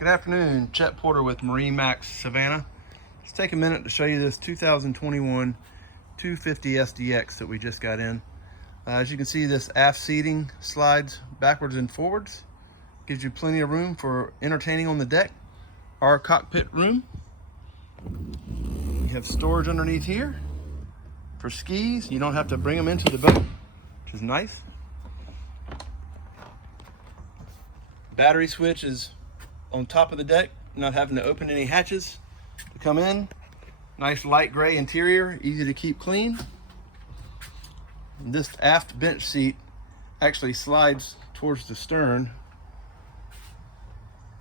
Good afternoon, Chet Porter with MarineMax Savannah. Let's take a minute to show you this 2021 250 SDX that we just got in. As you can see, this aft seating slides backwards and forwards. Gives you plenty of room for entertaining on the deck. Our cockpit room. You have storage underneath here for skis. You don't have to bring them into the boat, which is nice. Battery switch is on top of the deck, not having to open any hatches to come in. Nice light gray interior, easy to keep clean. And this aft bench seat actually slides towards the stern.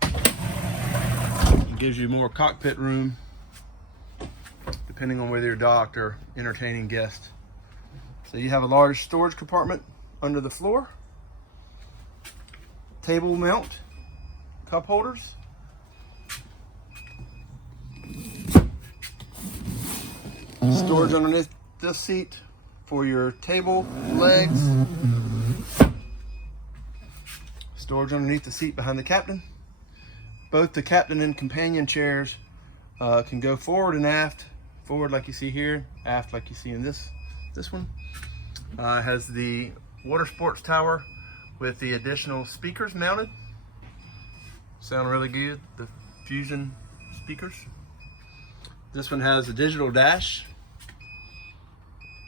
It gives you more cockpit room, depending on whether you're docked or entertaining guests. So you have a large storage compartment under the floor. Table mount, cup holders. Storage underneath this seat for your table legs. Storage underneath the seat behind the captain. Both the captain and companion chairs can go forward and aft. Forward like you see here, aft like you see in this one. Has the water sports tower with the additional speakers mounted. Sound really good, the Fusion speakers. This one has a digital dash,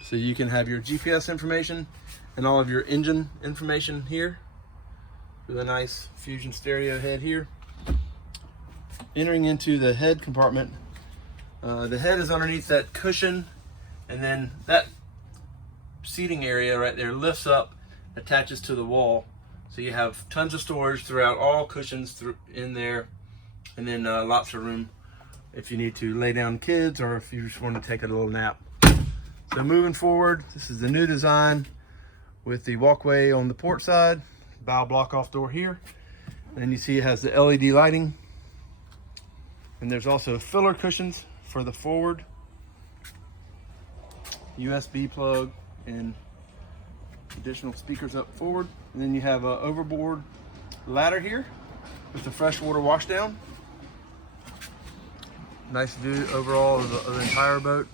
so you can have your GPS information and all of your engine information here with a nice Fusion stereo head here. Entering into the head compartment, the head is underneath that cushion, and then that seating area right there lifts up, attaches to the wall, so you have tons of storage throughout all cushions in there, and then lots of room if you need to lay down kids or if you just want to take a little nap. So moving forward, this is the new design with the walkway on the port side, bow block off door here, and then you see it has the LED lighting, and there's also filler cushions for the forward, USB plug, and additional speakers up forward. And then you have an overboard ladder here with the freshwater washdown. Nice view overall of the entire boat.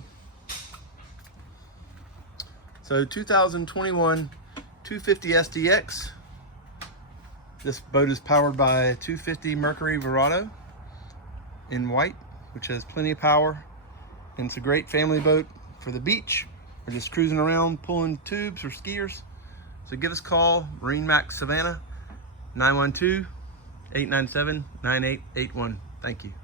So 2021 250 SDX. This boat is powered by a 250 Mercury Verado in white, which has plenty of power, and it's a great family boat for the beach or just cruising around pulling tubes or skiers. So give us a call, MarineMax Savannah, 912-897-9881. Thank you.